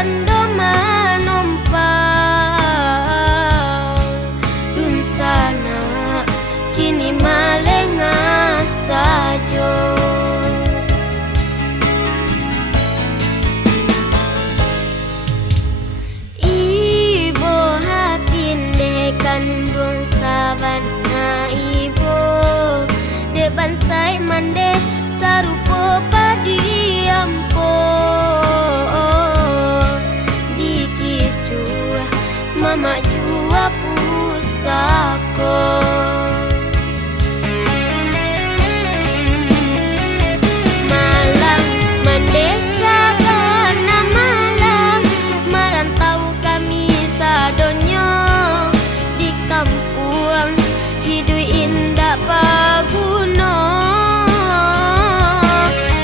kando manumpang dun sana kini malengah sajo. Ibu hatin kandung saban na ibu de bansai mande sarupo padiampo dikicu mama jua pusako. Malang mendesa kana malang merantau kami sadonyo di kampung hidup indah paguno.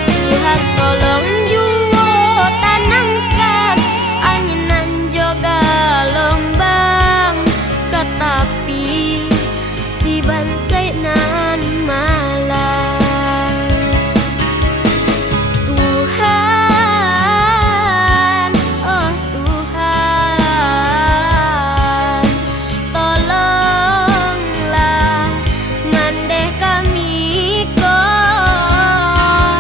Tuhan tolong juo tanangkan anginan joga lombang katapi si bansai nan malang. Tuhan, oh Tuhan, tolonglah ngandeh kami kau.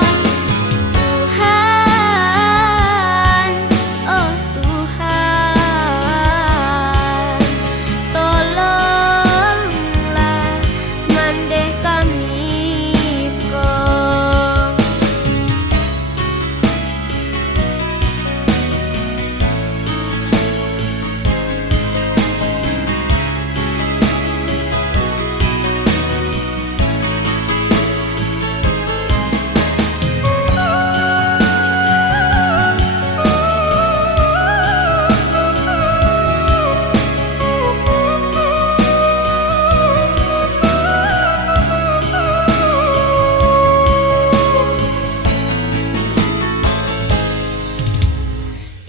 Tuhan, oh Tuhan, tolonglah ngandeh kami kau.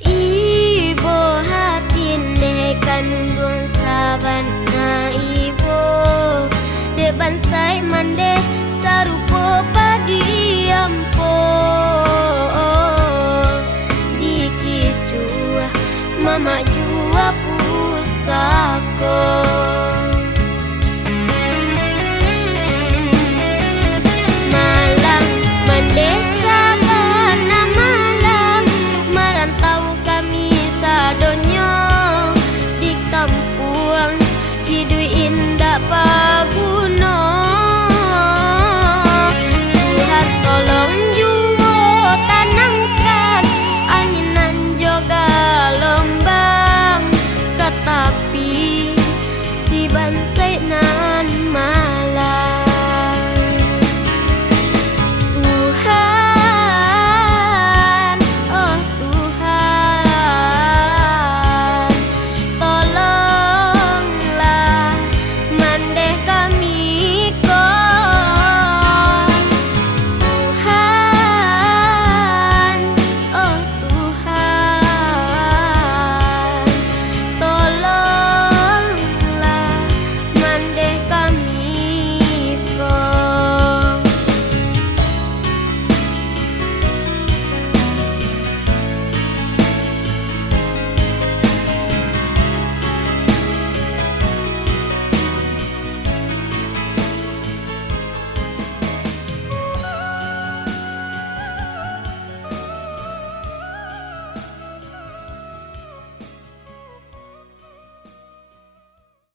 Ibu hatin kandung saban na ibu de bansai mande sarupo padiampo dikicu mama jua pusako.